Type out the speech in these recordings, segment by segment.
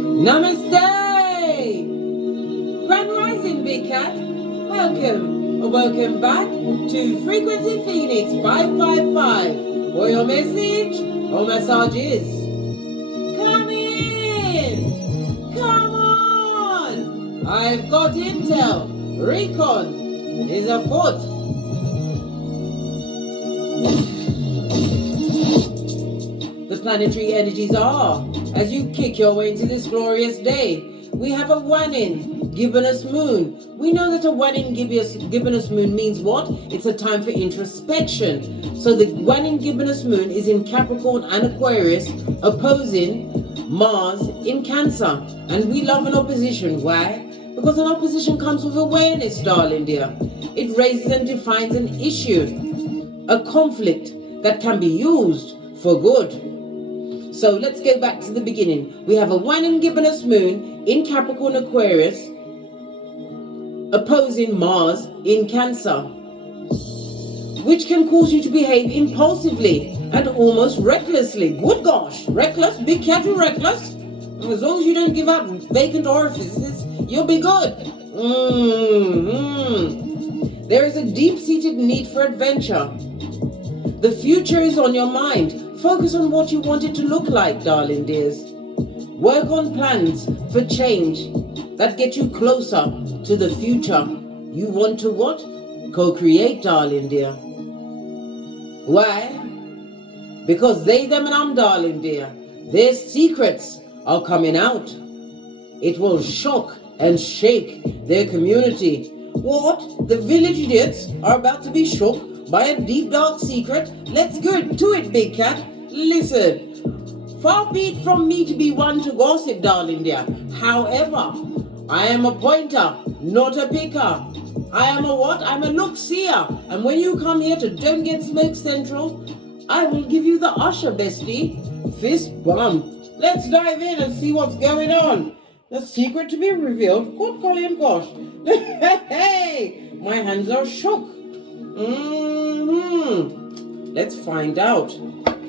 Namaste! Grand Rising, Big Cat. Welcome back to Frequency Phoenix 555, where your message or message is. Come in! Come on! I've got intel. Recon is afoot. The planetary energies are, as you kick your way into this glorious day, we have a one-in gibbonous moon. We know that a one-in gibbonous moon means what? It's a time for introspection. So the one-in gibbonous moon is in Capricorn and Aquarius, opposing Mars in Cancer. And we love an opposition. Why? Because an opposition comes with awareness, darling dear. It raises and defines an issue, a conflict that can be used for good. So let's go back to the beginning. We have a one-in gibbonous moon in Capricorn Aquarius, opposing Mars in Cancer, which can cause you to behave impulsively and almost recklessly. Good gosh, reckless, big cat and reckless. As long as you don't give out vacant orifices, you'll be good. There is a deep-seated need for adventure. The future is on your mind. Focus on what you want it to look like, darling dears. Work on plans for change that get you closer to the future. You want to what? Co-create, darling dear. Why? Because they, them, and I'm, darling dear. Their secrets are coming out. It will shock and shake their community. What? The village idiots are about to be shook by a deep dark secret? Let's go to it, big cat. Listen, far be it from me to be one to gossip, darling dear. However, I am a pointer, not a picker. I am a what? I'm a look-seer. And when you come here to Don't Get Smoke Central, I will give you the usher, bestie. Fist bump. Let's dive in and see what's going on. The secret to be revealed. Good golly and gosh. Hey, my hands are shook. Let's find out.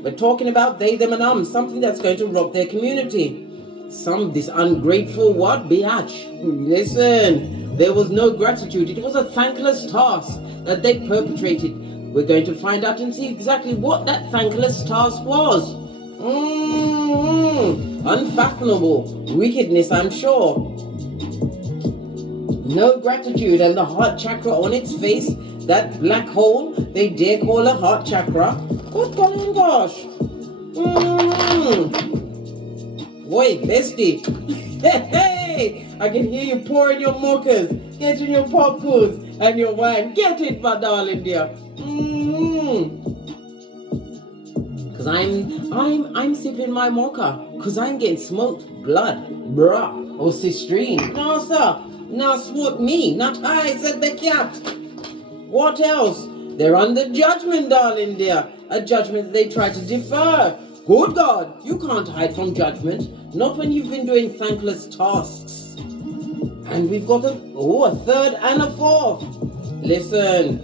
We're talking about they, them, and something that's going to rock their community. This ungrateful what? Biatch. Listen, there was no gratitude. It was a thankless task that they perpetrated. We're going to find out and see exactly what that thankless task was. Unfathomable wickedness, I'm sure. No gratitude, and the heart chakra on its face, that black hole they dare call a heart chakra. Good golly and gosh. Boy, bestie. Hey, I can hear you pouring your mochas, getting your popcorns and your wine. Get it, my darling dear. Cause I'm sipping my mocha. Cause I'm getting smoked blood, bruh, or cistrine. No, sir. Not what me, not I, said the cat. What else? They're under judgment, darling dear. A judgment that they try to defer. Good God, you can't hide from judgment. Not when you've been doing thankless tasks. And we've got a third and a fourth. Listen,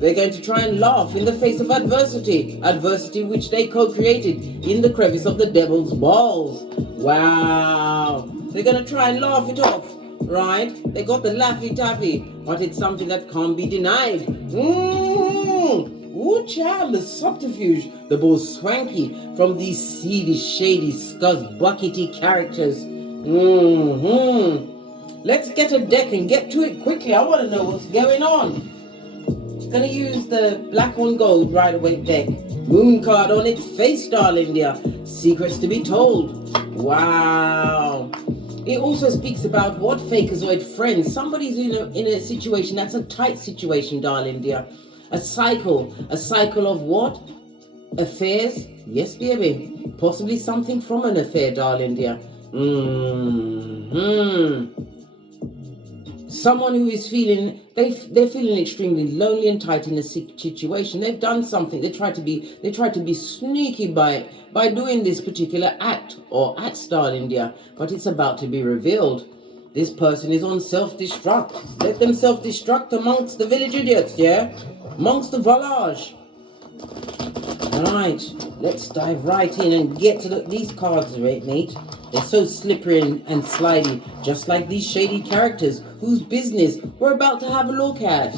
they're going to try and laugh in the face of adversity. Adversity which they co-created in the crevice of the devil's balls. Wow. They're going to try and laugh it off. Right? They got the Laffy Taffy, but it's something that can't be denied. Ooh, child, the subterfuge, the most swanky from these seedy, shady, scuzz, buckety characters. Let's get a deck and get to it quickly. I want to know what's going on. Gonna use the black on gold Rider-Waite deck. Moon card on its face, darling dear. Secrets to be told. Wow. It also speaks about what fakeazoid friends. Somebody's in a situation that's a tight situation, darling dear. A cycle of what? Affairs? Yes, baby. Possibly something from an affair, darling dear. Someone who is feeling, they're feeling extremely lonely and tight in a situation. They've done something. They try to be sneaky by doing this particular act or acts, darling dear. But it's about to be revealed. This person is on self-destruct. Let them self-destruct amongst the village idiots, yeah? Amongst the village. All right, let's dive right in and get to these cards, right, mate? They're so slippery and slidey, just like these shady characters whose business we're about to have a look at.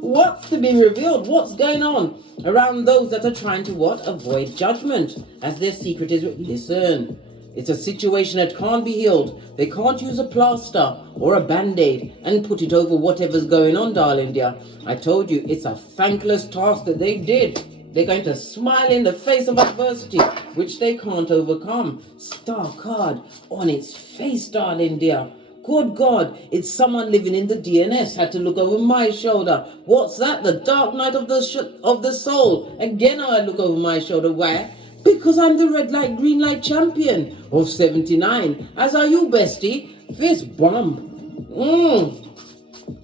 What's to be revealed? What's going on around those that are trying to what? Avoid judgment, as their secret is. Listen, it's a situation that can't be healed. They can't use a plaster or a band-aid and put it over whatever's going on, darling dear. I told you, it's a thankless task that they did. They're going to smile in the face of adversity, which they can't overcome. Star card on its face, darling dear. Good God, it's someone living in the DNS. Had to look over my shoulder. What's that? The dark night of the soul. Again, I look over my shoulder. Why? Because I'm the red light, green light champion of 79. As are you, bestie. Fist bump.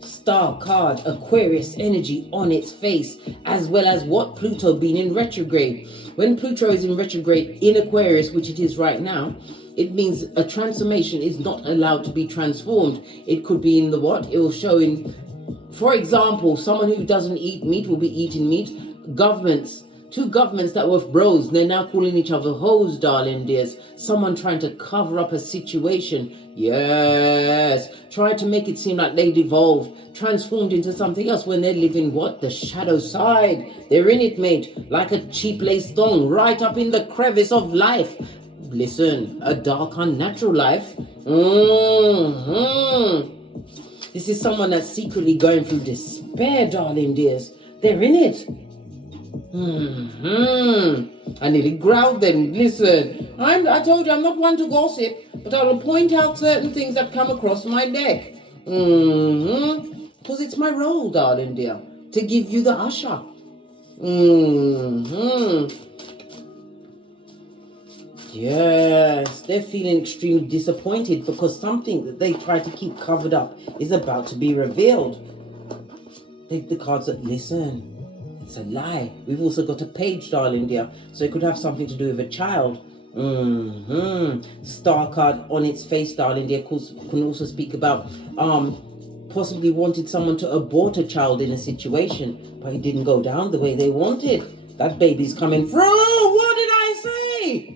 Star card, Aquarius energy on its face, as well as what? Pluto being in retrograde. When Pluto is in retrograde in Aquarius, which it is right now, it means a transformation is not allowed to be transformed. It could be in the what? It will show in, for example, someone who doesn't eat meat will be eating meat. Governments, two governments that were bros, they're now calling each other hoes, darling dears. Someone trying to cover up a situation. Yes, try to make it seem like they devolved, transformed into something else when they're living what? The shadow side. They're in it, mate, like a cheap lace thong, right up in the crevice of life. Listen, a dark, unnatural life. This is someone that's secretly going through despair, darling dears. They're in it. I nearly growled then. Listen, I told you I'm not one to gossip, but I will point out certain things that come across my deck. Because it's my role, darling dear, to give you the usher. Yes, they're feeling extremely disappointed because something that they try to keep covered up is about to be revealed. The cards that, listen, it's a lie. We've also got a page, darling dear, so it could have something to do with a child. Star card on its face, darling dear, can also speak about possibly wanted someone to abort a child in a situation, but it didn't go down the way they wanted. That baby's coming through. What did I say?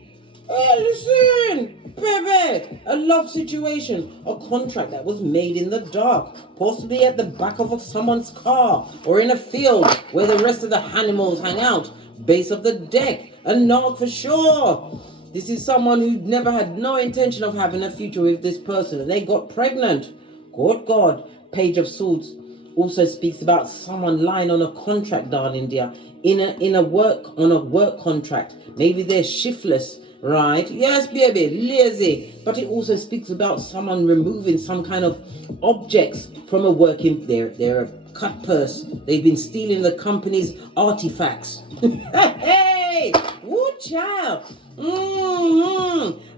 Listen, baby, a love situation, a contract that was made in the dark, possibly at the back of someone's car or in a field where the rest of the animals hang out, base of the deck, a knock for sure. This is someone who never had no intention of having a future with this person and they got pregnant. Good God. Page of Swords also speaks about someone lying on a contract, darling dear, in a work contract. Maybe they're shiftless. Right? Yes, baby, lazy. But it also speaks about someone removing some kind of objects from a working. They're a cut purse. They've been stealing the company's artifacts. Hey, woo, child.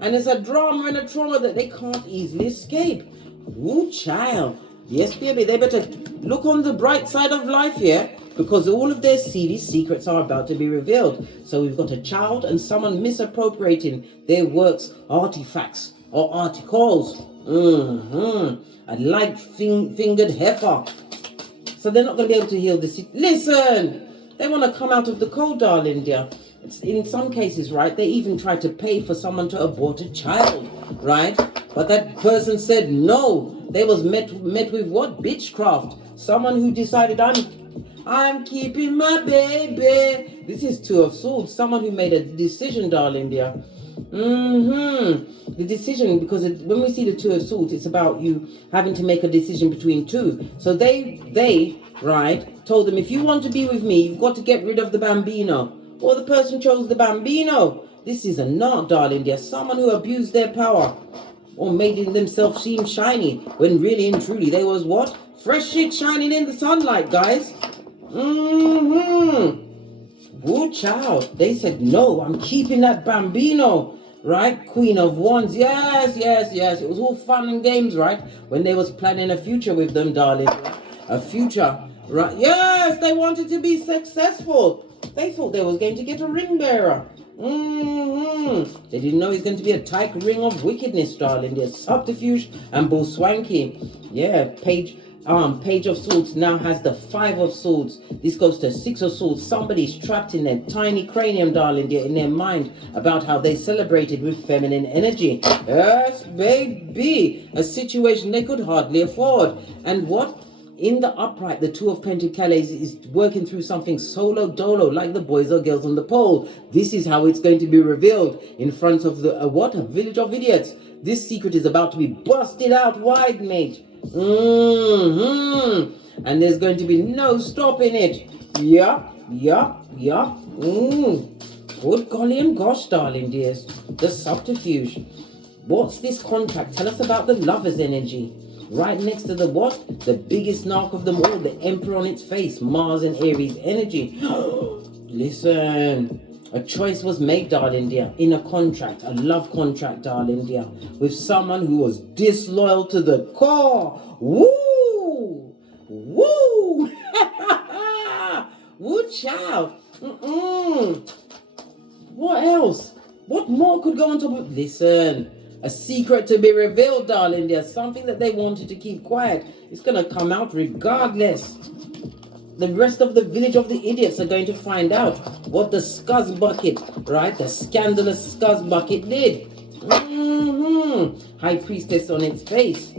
And it's a drama and a trauma that they can't easily escape. Woo, child. Yes, baby, they better look on the bright side of life here, because all of their seedy secrets are about to be revealed. So we've got a child and someone misappropriating their works, artifacts, or articles. A light-fingered heifer. So they're not going to be able to heal this. Listen, they want to come out of the cold, darling dear. In some cases, right, they even try to pay for someone to abort a child, right? But that person said no. They was met with what? Bitchcraft. Someone who decided, I'm keeping my baby. This is Two of Swords. Someone who made a decision, darling dear. The decision, because when we see the Two of Swords, it's about you having to make a decision between two. So they, right, told them, if you want to be with me, you've got to get rid of the bambino. Or the person chose the bambino. This is a not, darling dear. Someone who abused their power or made themselves seem shiny when really and truly they was what? Fresh shit shining in the sunlight, guys. Good child. They said, no, I'm keeping that bambino. Right? Queen of Wands. Yes. It was all fun and games, right? When they was planning a future with them, darling. A future. Right? Yes, they wanted to be successful. They thought they was going to get a ring bearer. They didn't know he's going to be a tight ring of wickedness, darling. There's subterfuge and bull swanky. Yeah, page Page of Swords now has the 5 of Swords. This goes to 6 of Swords. Somebody's trapped in their tiny cranium, darling dear, in their mind about how they celebrated with feminine energy. Yes, baby. A situation they could hardly afford. And what? In the upright, the 2 of Pentacles is working through something solo dolo, like the boys or girls on the pole. This is how it's going to be revealed in front of the, a village of idiots. This secret is about to be busted out wide, mate. And there's going to be no stopping it. Yeah. Good golly and gosh, darling dears. The subterfuge. What's this contract? Tell us about the lover's energy. Right next to the what? The biggest narc of them all, the Emperor on its face, Mars and Aries energy. Listen. A choice was made, darling dear, in a contract, a love contract, darling dear, with someone who was disloyal to the core. Woo! Woo! Woo, child. What else? What more could go on top of... Listen, a secret to be revealed, darling dear, something that they wanted to keep quiet. It's going to come out regardless. The rest of the village of the idiots are going to find out what the scuzz bucket, right? The scandalous scuzz bucket did. High Priestess on its face.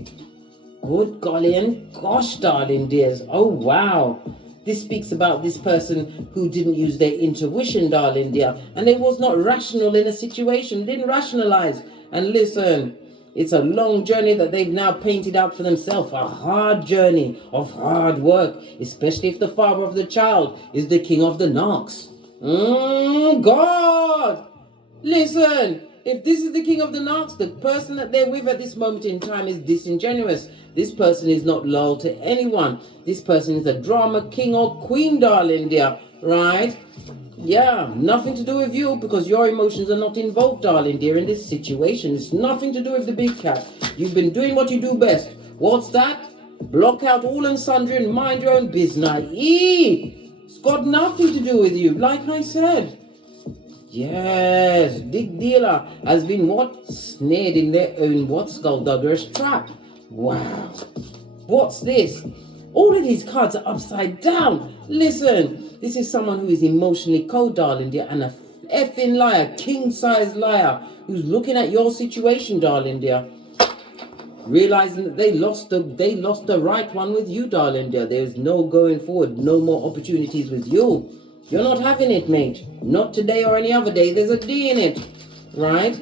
Good golly and gosh, darling dears. Oh, wow. This speaks about this person who didn't use their intuition, darling dear. And they was not rational in a situation. Didn't rationalize. And listen, it's a long journey that they've now painted out for themselves. A hard journey of hard work. Especially if the father of the child is the king of the narcs. God! Listen, if this is the king of the narcs, the person that they're with at this moment in time is disingenuous. This person is not loyal to anyone. This person is a drama king or queen, darling dear. Right? Yeah, nothing to do with you because your emotions are not involved, darling dear, in this situation. It's nothing to do with the big cat. You've been doing what you do best. What's that? Block out all and sundry and mind your own business. It's got nothing to do with you, like I said. Yes, big dealer has been what? Snared in their own what? Skulldugger's trap. Wow. What's this? All of these cards are upside down. Listen, this is someone who is emotionally cold, darling dear, and a effing liar, king-size liar, who's looking at your situation, darling dear, realizing that they lost the right one with you, darling dear. There's no going forward, no more opportunities with you. You're not having it, mate. Not today or any other day. There's a D in it, right?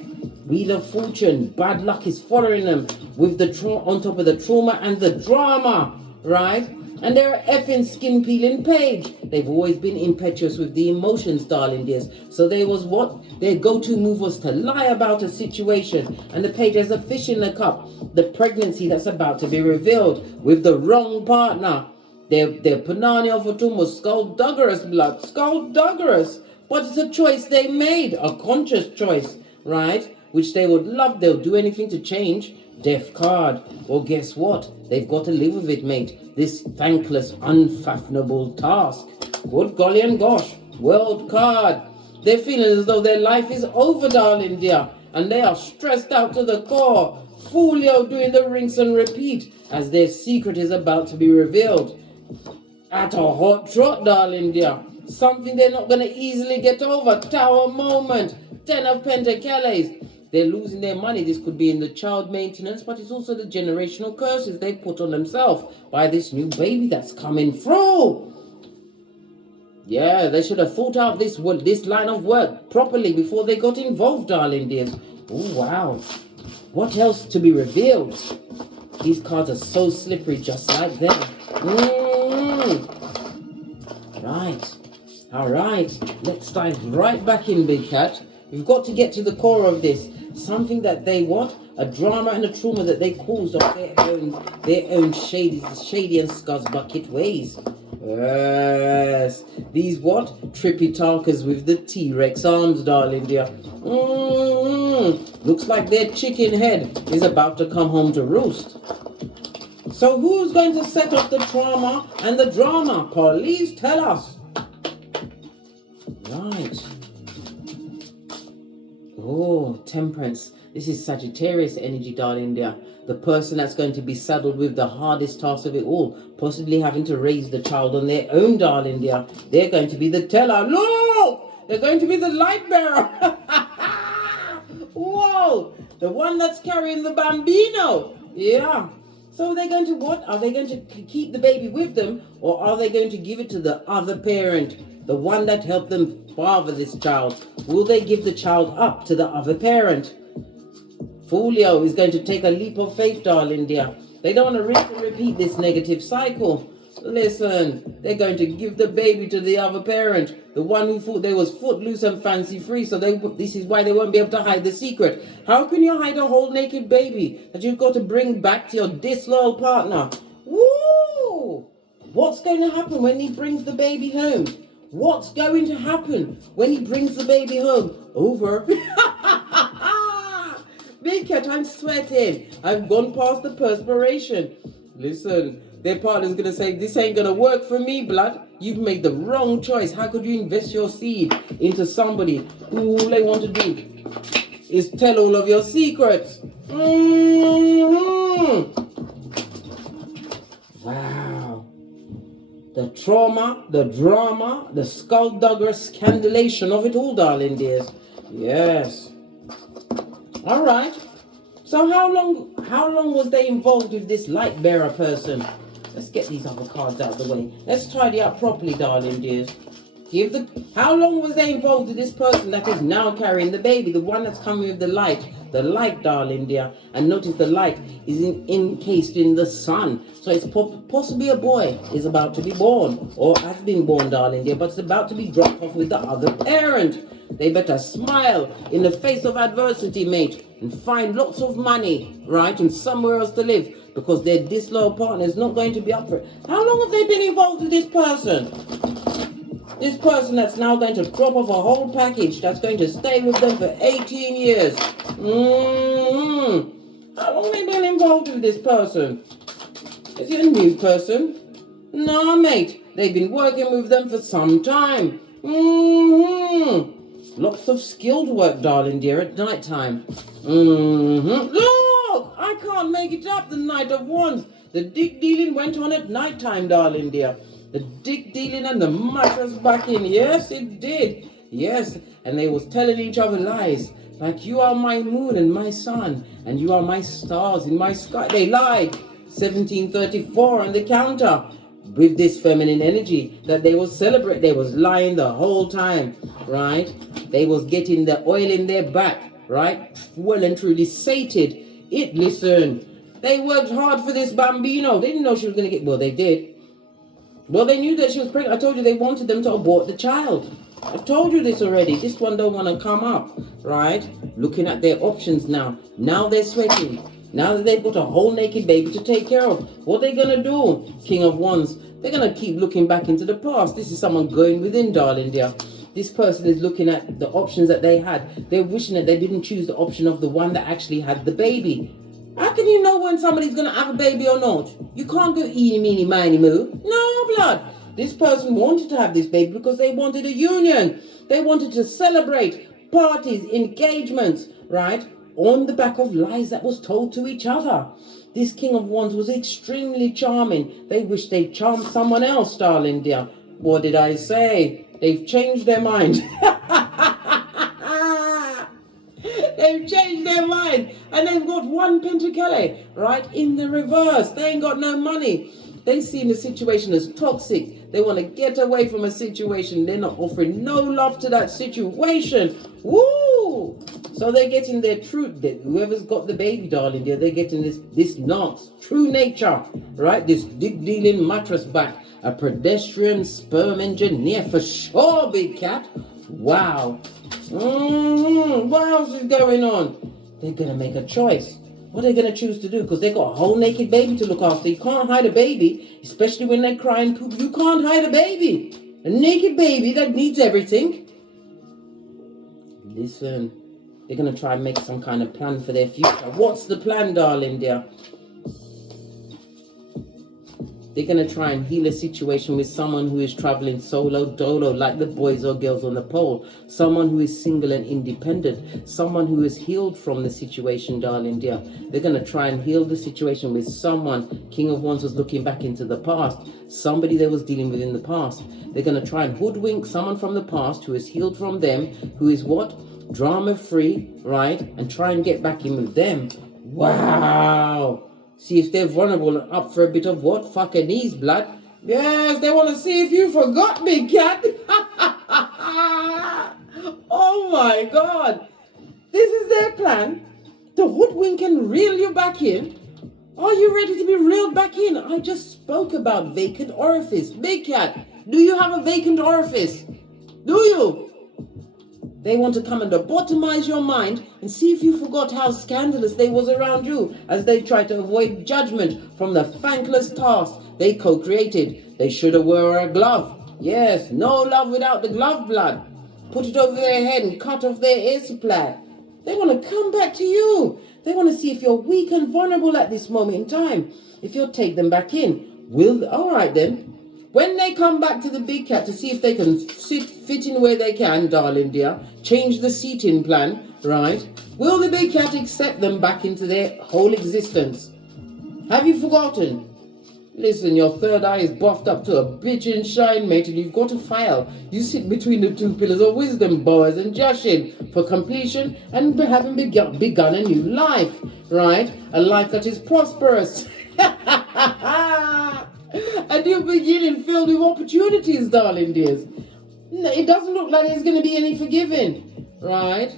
Wheel of Fortune, bad luck is following them with the on top of the trauma and the drama, right? And they're an effing skin peeling page. They've always been impetuous with the emotions, darling dears. So there was what? Their go-to move was to lie about a situation. And the page has a fish in the cup. The pregnancy that's about to be revealed with the wrong partner. Their Panani of Atum was skullduggerous blood. Skullduggerous. But it's a choice they made. A conscious choice, right? Which they would love. They'll do anything to change. Death card. Well, guess what? They've got to live with it, mate. This thankless, unfathomable task. Good golly and gosh. World card. They're feeling as though their life is over, darling dear. And they are stressed out to the core. Folio doing the rinse and repeat as their secret is about to be revealed. At a hot trot, darling dear. Something they're not going to easily get over. Tower moment. 10 of Pentacles. They're losing their money. This could be in the child maintenance, but it's also the generational curses they put on themselves by this new baby that's coming through. Yeah, they should have thought out this line of work properly before they got involved, darling dears. Oh, wow. What else to be revealed? These cards are so slippery, just like them. Right. All right. Let's dive right back in, Big Cat. We've got to get to the core of this. Something that they want, a drama and a trauma that they caused of their own shady and scuzz bucket ways. Yes. These what? Trippy talkers with the T-Rex arms, darling dear. Looks like their chicken head is about to come home to roost. So who's going to set off the trauma and the drama? Please tell us. Right. Oh, Temperance. This is Sagittarius energy, darling dear. the person that's going to be saddled with the hardest task of it all, possibly having to raise the child on their own, darling dear. They're going to be the teller. Look! They're going to be the light bearer. Whoa! The one that's carrying the bambino. Yeah. So they're going to what? Are they going to keep the baby with them, or are they going to give it to the other parent, the one that helped them father this child? Will they give the child up to the other parent? Folio is going to take a leap of faith, darling dear. They don't want to repeat this negative cycle. Listen, they're going to give the baby to the other parent, the one who thought they was footloose and fancy free, so this is why they won't be able to hide the secret. How can you hide a whole naked baby that you've got to bring back to your disloyal partner? Woo! What's going to happen when he brings the baby home? What's going to happen when he brings the baby home? Over. Big cat, I'm sweating. I've gone past the perspiration. Listen, their partner's going to say, this ain't going to work for me, blood. You've made the wrong choice. How could you invest your seed into somebody who all they want to do is tell all of your secrets? Wow. The trauma, the drama, the skulldugger scandalation of it all, darling dears. Yes. All right. So how long was they involved with this light bearer person? Let's get these other cards out of the way. Let's tidy up properly, darling dears. How long was they involved with this person that is now carrying the baby, the one that's coming with the light, darling dear. And notice the light is encased in the sun. So it's possibly a boy is about to be born, or has been born, darling dear, but it's about to be dropped off with the other parent. They better smile in the face of adversity, mate, and find lots of money, right, and somewhere else to live, because their disloyal partner is not going to be up for it. How long have they been involved with this person? This person that's now going to drop off a whole package that's going to stay with them for 18 years. How long have they been involved with this person? Is it a new person? No, mate. They've been working with them for some time. Lots of skilled work, darling dear, at night time. Look! I can't make it up, the Knight of Wands. The dick dealing went on at night time, darling dear. The dick dealing and the mattress back in. Yes, it did. Yes, and they was telling each other lies. Like, you are my moon and my sun, and you are my stars in my sky. They lied. 1734 on the counter. With this feminine energy that they was celebrate. They was lying the whole time, right? They was getting the oil in their back, right? Well and truly sated. Listen, they worked hard for this bambino. They didn't know she was going to get, well, they did. Well, they knew that she was pregnant. I told you they wanted them to abort the child. I told you this already. This one don't want to come up, right? Looking at their options now. Now they're sweating. Now that they've got a whole naked baby to take care of. What are they going to do, King of Wands? They're going to keep looking back into the past. This is someone going within, darling dear. This person is looking at the options that they had. They're wishing that they didn't choose the option of the one that actually had the baby. How can you know when somebody's going to have a baby or not? You can't go eeny, meeny, miny, moo. No, blood. This person wanted to have this baby because they wanted a union. They wanted to celebrate parties, engagements, right? On the back of lies that was told to each other. This King of Wands was extremely charming. They wish they'd charmed someone else, darling dear. What did I say? They've changed their mind. They've changed their mind. And they've got one pentacale, right, in the reverse. They ain't got no money. They see the situation as toxic. They want to get away from a situation. They're not offering no love to that situation. Woo! So they're getting their truth. Whoever's got the baby, darling, they're getting this nonce, true nature, right? This dick-dealing mattress back. A pedestrian sperm engineer for sure, big cat. Wow. What else is going on? They're going to make a choice. What are they going to choose to do? Because they've got a whole naked baby to look after. You can't hide a baby, especially when they cry and poop. You can't hide a baby. A naked baby that needs everything. Listen, they're going to try and make some kind of plan for their future. What's the plan, darling dear? They're going to try and heal a situation with someone who is traveling solo, dolo, like the boys or girls on the pole. Someone who is single and independent. Someone who is healed from the situation, darling dear. They're going to try and heal the situation with someone. King of Wands was looking back into the past. Somebody they was dealing with in the past. They're going to try and hoodwink someone from the past who is healed from them, who is what? Drama-free, right? And try and get back in with them. Wow! See if they're vulnerable and up for a bit of what? Fucking knees, blood. Yes, they want to see if you forgot me, cat. Oh my God. This is their plan. The hoodwink can reel you back in. Are you ready to be reeled back in? I just spoke about vacant orifice. Big cat, do you have a vacant orifice? Do you? They want to come and lobotomize your mind and see if you forgot how scandalous they was around you as they try to avoid judgment from the thankless task they co-created. They should have wore a glove. Yes, no love without the glove, blood. Put it over their head and cut off their air supply. They want to come back to you. They want to see if you're weak and vulnerable at this moment in time. If you'll take them back in. All right then. When they come back to the big cat to see if they can fit in where they can, darling dear, change the seating plan, right? Will the big cat accept them back into their whole existence? Have you forgotten? Listen, your third eye is buffed up to a bitchin' shine, mate, and you've got a file. You sit between the two pillars of wisdom, Boaz and Jashin, for completion and having begun a new life, right? A life that is prosperous. A new beginning filled with opportunities, darling dears. It doesn't look like there's going to be any forgiving, right?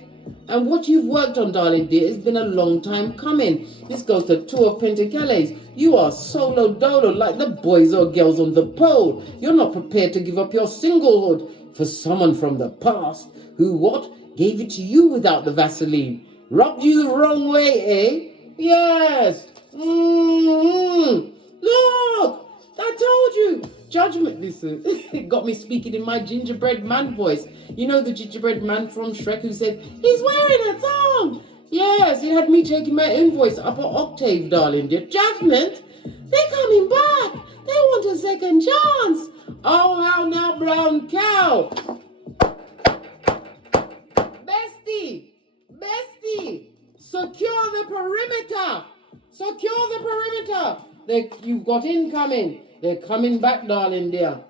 And what you've worked on, darling dear, has been a long time coming. This goes to Two of Pentacles. You are solo dolo like the boys or girls on the pole. You're not prepared to give up your singlehood for someone from the past who what? Gave it to you without the Vaseline. Rubbed you the wrong way, eh? Yes. Look! I told you! Judgment, listen. It got me speaking in my gingerbread man voice. You know the gingerbread man from Shrek who said, he's wearing a thong! Yes, it had me taking my own voice up an octave, darling dear. Judgment? They're coming back! They want a second chance! Oh, how now, brown cow! Bestie! Secure the perimeter! Secure the perimeter! You've got incoming. They're coming back, darling dear.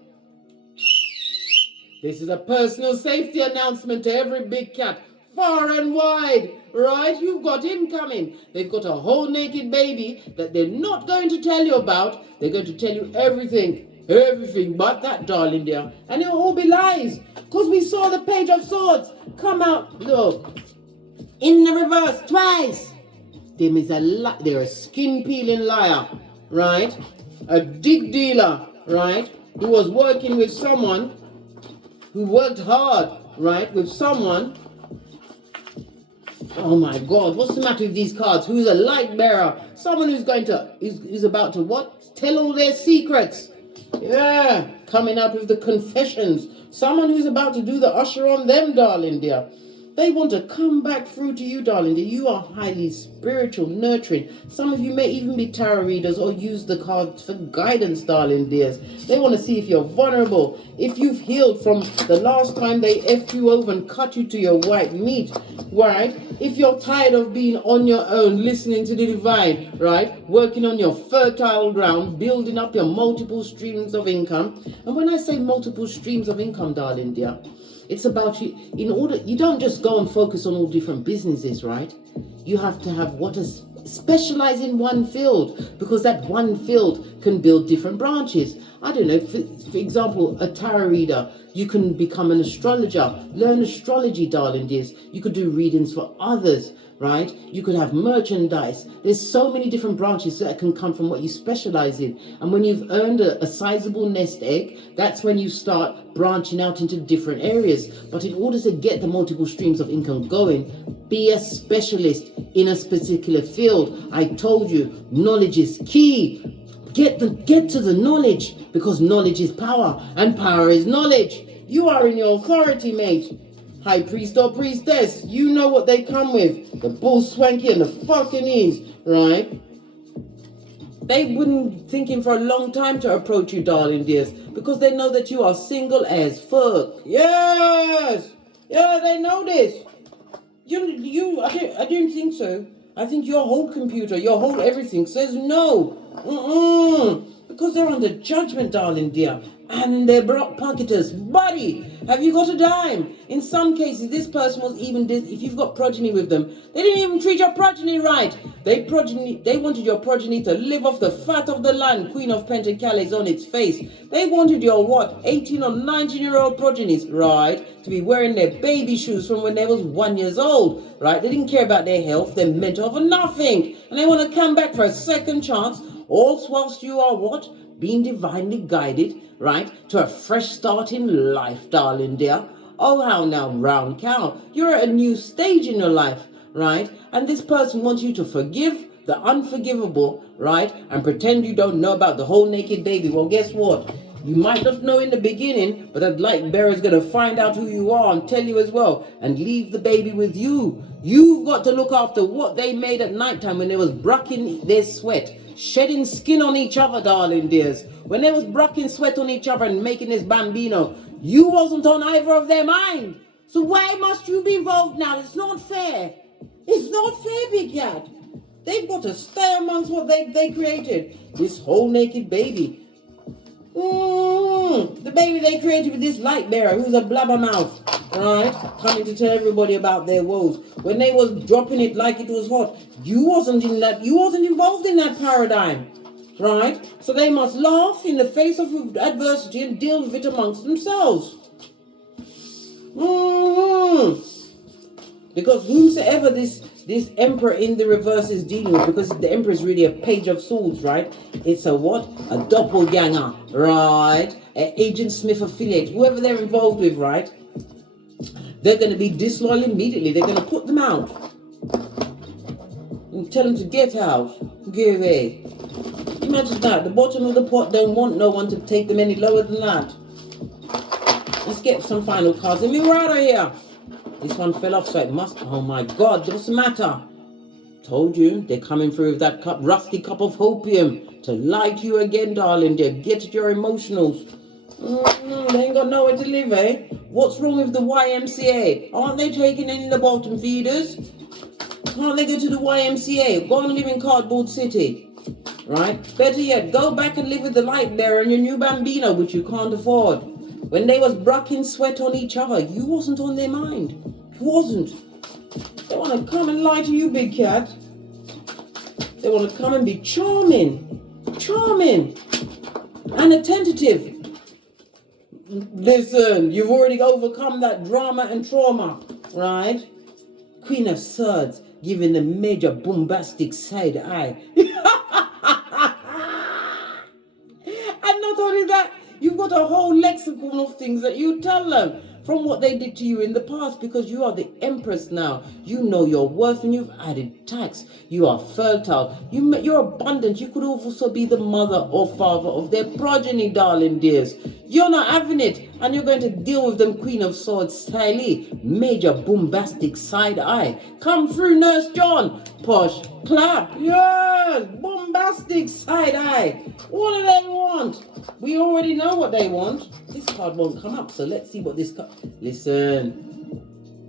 This is a personal safety announcement to every big cat, far and wide, right? You've got incoming. They've got a whole naked baby that they're not going to tell you about. They're going to tell you everything but that, darling dear. And it'll all be lies, because we saw the Page of Swords come out, look, in the reverse twice. They're a skin-peeling liar, right? A dig dealer, right? Who was working with someone who worked hard, right? With someone. Oh my God, what's the matter with these cards? Who's a light bearer? Someone who's about to what? Tell all their secrets. Yeah, coming out with the confessions. Someone who's about to do the usher on them, darling dear. They want to come back through to you, darling. You are highly spiritual, nurturing. Some of you may even be tarot readers or use the cards for guidance, darling dears. They want to see if you're vulnerable, if you've healed from the last time they effed you over and cut you to your white meat, right? If you're tired of being on your own, listening to the divine, right? Working on your fertile ground, building up your multiple streams of income. And when I say multiple streams of income, darling dear, it's about you don't just go and focus on all different businesses, right? You have to have specialize in one field, because that one field can build different branches. I don't know, for example, a tarot reader, you can become an astrologer, learn astrology, darling dears. You could do readings for others, right? You could have merchandise. There's so many different branches that can come from what you specialize in. And when you've earned a sizable nest egg, that's when you start branching out into different areas. But in order to get the multiple streams of income going, be a specialist in a particular field. I told you, knowledge is key. Get to the knowledge, because knowledge is power and power is knowledge. You are in your authority, mate. High priest or priestess, you know what they come with. The bull swanky and the fucking knees, right? They've been thinking for a long time to approach you, darling dears, because they know that you are single as fuck. Yes! Yeah, they know this. I don't think so. I think your whole computer, your whole everything says no. Because they're under judgment, darling dear. And they're pocketers. Buddy, have you got a dime? In some cases, this person was even, if you've got progeny with them, they didn't even treat your progeny right. They wanted your progeny to live off the fat of the land, Queen of Pentacles on its face. They wanted your, 18 or 19-year-old progenies, right, to be wearing their baby shoes from when they was 1 year old, right? They didn't care about their health, their mental health, or nothing. And they want to come back for a second chance, all whilst you are being divinely guided, right, to a fresh start in life, darling dear. Oh, how now, round cow. You're at a new stage in your life, right? And this person wants you to forgive the unforgivable, right? And pretend you don't know about the whole naked baby. Well, guess what? You might not know in the beginning, but that light bearer is going to find out who you are and tell you as well, and leave the baby with you. You've got to look after what they made at nighttime when they was bracking their sweat, shedding skin on each other, darling dears. When they was bracking sweat on each other and making this bambino, you wasn't on either of their mind. So why must you be involved now? It's not fair. It's not fair, big cat. They've got to stay amongst what they created. This whole naked baby. The baby they created with this light bearer who's a blabbermouth, right? Coming to tell everybody about their woes. When they was dropping it like it was hot, you wasn't involved in that paradigm, right? So they must laugh in the face of adversity and deal with it amongst themselves. Because whomsoever this emperor in the reverse is dealing with, because the emperor is really a page of swords, right? It's a A doppelganger, right? An Agent Smith affiliate, whoever they're involved with, right? They're going to be disloyal immediately. They're going to put them out and tell them to get out, go away. Imagine that. The bottom of the pot don't want no one to take them any lower than that. Let's get some final cards. Let me right out of here. This one fell off, so it must. Oh my God, what's the matter? Told you, they're coming through with that rusty cup of opium to lie to you again, darling. They get at your emotionals. They ain't got nowhere to live, eh? What's wrong with the YMCA? Aren't they taking in the bottom feeders? Can't they go to the YMCA? Go and live in Cardboard City, right? Better yet, go back and live with the light bearer and your new bambino, which you can't afford. When they was bracking sweat on each other, you wasn't on their mind. You wasn't. They want to come and lie to you, big cat. They want to come and be charming, and attentive. Listen, you've already overcome that drama and trauma, right? Queen of Swords giving the major bombastic side eye. And not only that, you've got a whole lexicon of things that you tell them from what they did to you in the past, because you are the empress now. You know your worth and you've added tax. You are fertile. You're abundant. You could also be the mother or father of their progeny, darling dears. You're not having it, and you're going to deal with them Queen of Swords styly, major bombastic side eye. Come through, Nurse John. Posh, clap. Yes, bombastic side eye. What do they want? We already know what they want. This card won't come up, so let's see what this card... Listen,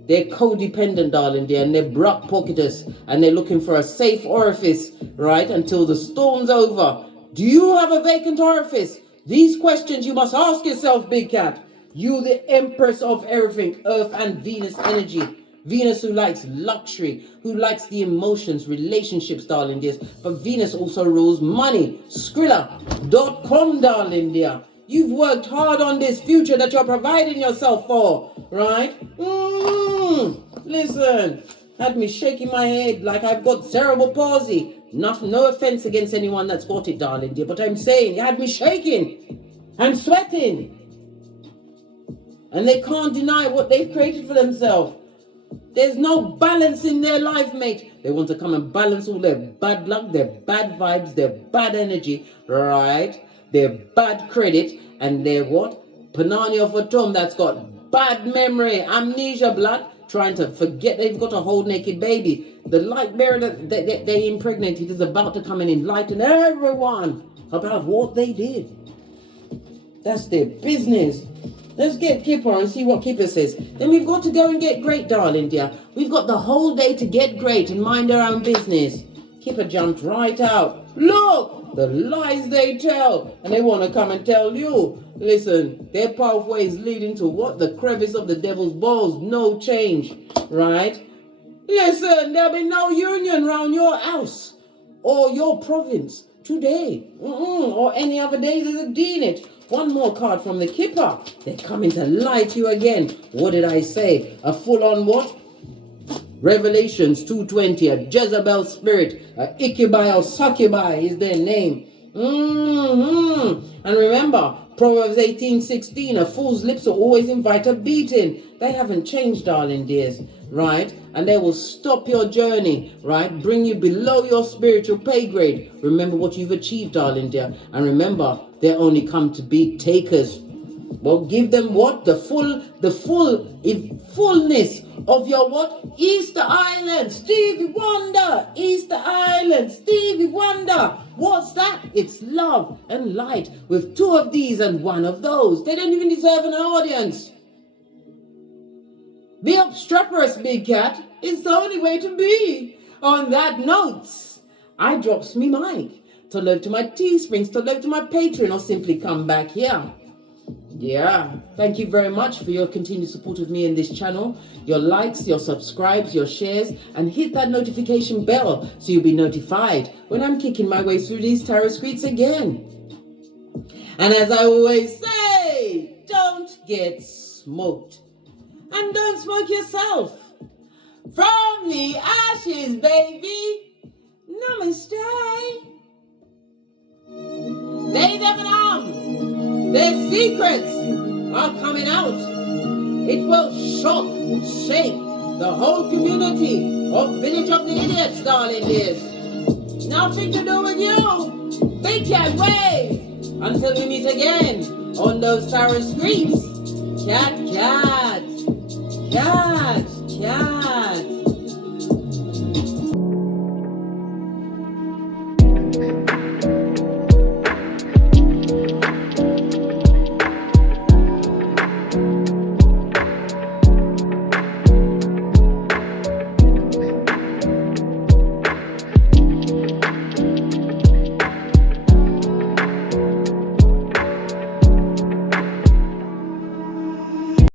they're codependent, darling dear, and they're pocketers, and they're looking for a safe orifice, right, until the storm's over. Do you have a vacant orifice? These questions you must ask yourself, big cat. You, the empress of everything, Earth and Venus energy. Venus, who likes luxury, who likes the emotions, relationships, darling dears. But Venus also rules money. Skrilla.com, darling dear. You've worked hard on this future that you're providing yourself for, right? Listen, had me shaking my head like I've got cerebral palsy. No offense against anyone that's got it, darling dear, but I'm saying you had me shaking and sweating. And they can't deny what they've created for themselves. There's no balance in their life, mate. They want to come and balance all their bad luck, their bad vibes, their bad energy, right? Their bad credit, and their what? Panani of a Tom that's got bad memory, amnesia, blood. trying to forget they've got a whole naked baby. The light bearer that they impregnated is about to come and enlighten everyone about what they did. That's their business. Let's get Kipper and see what Kipper says. Then we've got to go and get great, darling dear. We've got the whole day to get great and mind our own business. Kipper jumped right out. Look, the lies they tell. And they want to come and tell you. Listen, their pathways leading to what? The crevice of the devil's balls. No change, right? Listen, there'll be no union round your house or your province today. Or any other day there's a D in it. One more card from the Kipper. They're coming to lie to you again. What did I say? A full-on what? Revelations 2:20. A Jezebel spirit. A Iccubi or Succubi is their name. And remember, Proverbs 18:16. A fool's lips will always invite a beating. They haven't changed, darling dears, right? And they will stop your journey, right? Bring you below your spiritual pay grade. Remember what you've achieved, darling dear. And remember, they only come to be takers. Well, give them what? The fullness of your what? Easter Island, Stevie Wonder. Easter Island, Stevie Wonder. What's that? It's love and light with two of these and one of those. They don't even deserve an audience. Be obstreperous, big cat. It's the only way to be. On that note, I drops me mic. To love to my Teesprings, to love to my Patreon, or simply come back here. Yeah, thank you very much for your continued support of me in this channel. Your likes, your subscribes, your shares, and hit that notification bell so you'll be notified when I'm kicking my way through these tarot streets again. And as I always say, don't get smoked. And don't smoke yourself. From the ashes, baby. Namaste. Lay them down. Their secrets are coming out. It will shock, shake the whole community of Village of the Idiots, darling dears. Nothing to do with you. They can't wave until we meet again on those tarot streets. Cat, cat, cat, cat.